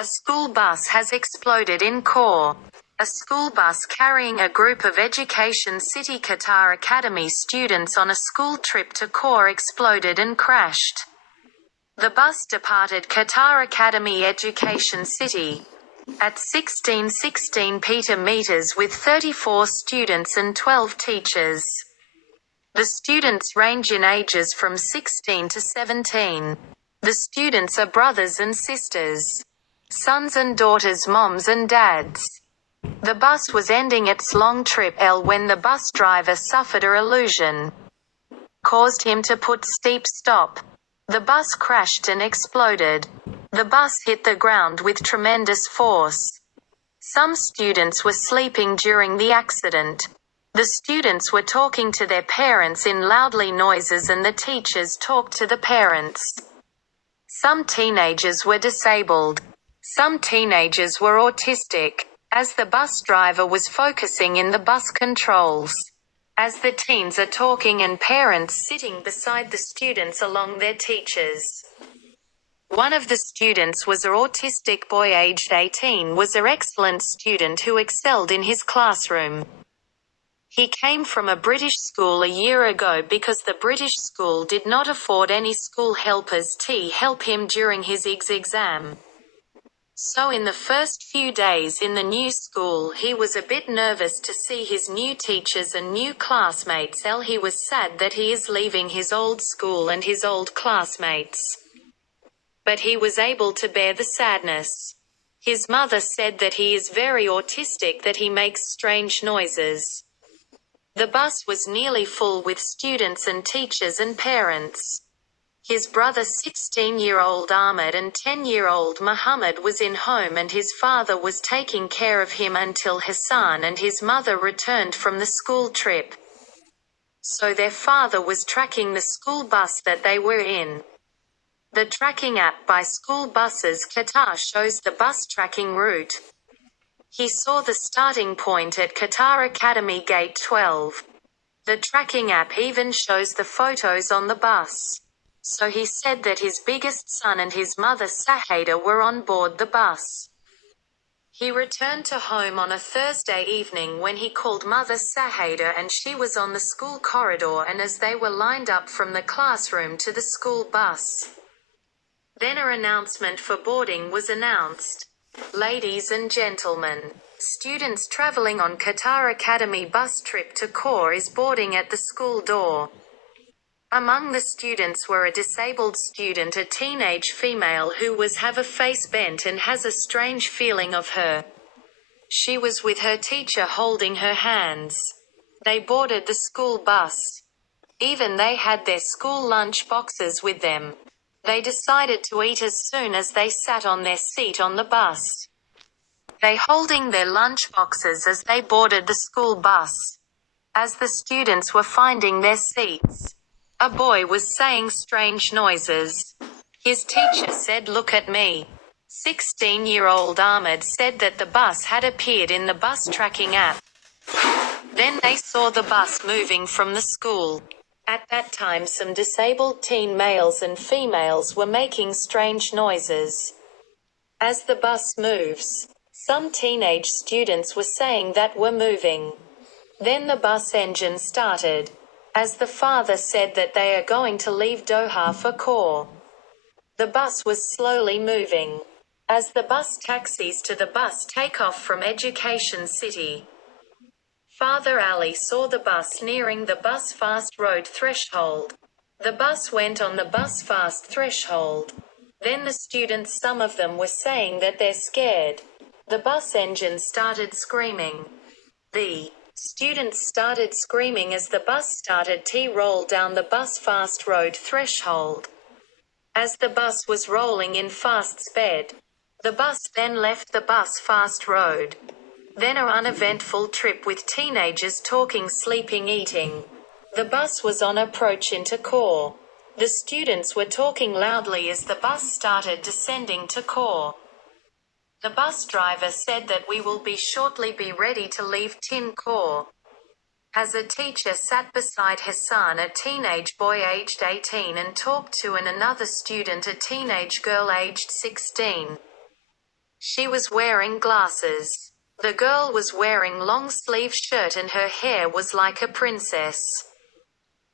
A school bus has exploded in Khor. A school bus carrying a group of Education City Qatar Academy students on a school trip to Khor exploded and crashed. The bus departed Qatar Academy Education City at 1616 Peter meters with 34 students and 12 teachers. The students range in ages from 16 to 17. The students are brothers and sisters, sons and daughters, moms and dads. The bus was ending its long trip when the bus driver suffered a illusion, caused him to put steep stop. The bus crashed and exploded. The bus hit the ground with tremendous force. Some students were sleeping during the accident. The students were talking to their parents in loudly noises and the teachers talked to the parents. Some teenagers were disabled. Some teenagers were autistic, as the bus driver was focusing in the bus controls. As the teens are talking and parents sitting beside the students along their teachers. One of the students was an autistic boy aged 18, was an excellent student who excelled in his classroom. He came from a British school a year ago because the British school did not afford any school helpers to help him during his exam. So in the first few days in the new school he was a bit nervous to see his new teachers and new classmates. He was sad that he is leaving his old school and his old classmates. But he was able to bear the sadness. His mother said that he is very autistic, that he makes strange noises. The bus was nearly full with students and teachers and parents. His brother 16-year-old Ahmed and 10-year-old Muhammad was in home and his father was taking care of him until Hassan and his mother returned from the school trip. So their father was tracking the school bus that they were in. The tracking app by School Buses Qatar shows the bus tracking route. He saw the starting point at Qatar Academy Gate 12. The tracking app even shows the photos on the bus. So he said that his biggest son and his mother Sahada were on board the bus. He returned to home on a Thursday evening when he called mother Sahada and she was on the school corridor and as they were lined up from the classroom to the school bus. Then an announcement for boarding was announced. Ladies and gentlemen, students traveling on Qatar Academy bus trip to Khor is boarding at the school door. Among the students were a disabled student, a teenage female who have a face bent and has a strange feeling of her. She was with her teacher holding her hands. They boarded the school bus. Even they had their school lunch boxes with them. They decided to eat as soon as they sat on their seat on the bus. They holding their lunch boxes as they boarded the school bus. As the students were finding their seats, a boy was saying strange noises. His teacher said, "Look at me." 16-year-old Ahmed said that the bus had appeared in the bus tracking app. Then they saw the bus moving from the school. At that time some disabled teen males and females were making strange noises. As the bus moves, some teenage students were saying that we're moving. Then the bus engine started. As the father said that they are going to leave Doha for Khor. The bus was slowly moving. As the bus taxis to the bus take off from Education City. Father Ali saw the bus nearing the bus fast road threshold. The bus went on the bus fast threshold. Then the students, some of them were saying that they're scared. The bus engine started screaming. The students started screaming as the bus started to roll down the bus fast road threshold. As the bus was rolling in fast speed, the bus then left the bus fast road. Then an uneventful trip with teenagers talking, sleeping, eating. The bus was on approach into Khor. The students were talking loudly as the bus started descending to Khor. The bus driver said that we will shortly be ready to leave Tin Khor. As a teacher sat beside Hassan, a teenage boy aged 18, and talked to another student, a teenage girl aged 16. She was wearing glasses. The girl was wearing long-sleeve shirt and her hair was like a princess.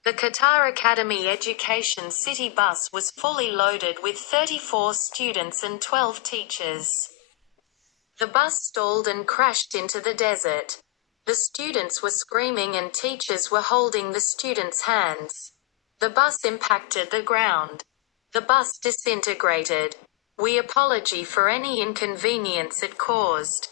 The Qatar Academy Education City bus was fully loaded with 34 students and 12 teachers. The bus stalled and crashed into the desert. The students were screaming and teachers were holding the students' hands. The bus impacted the ground. The bus disintegrated. We apologize for any inconvenience it caused.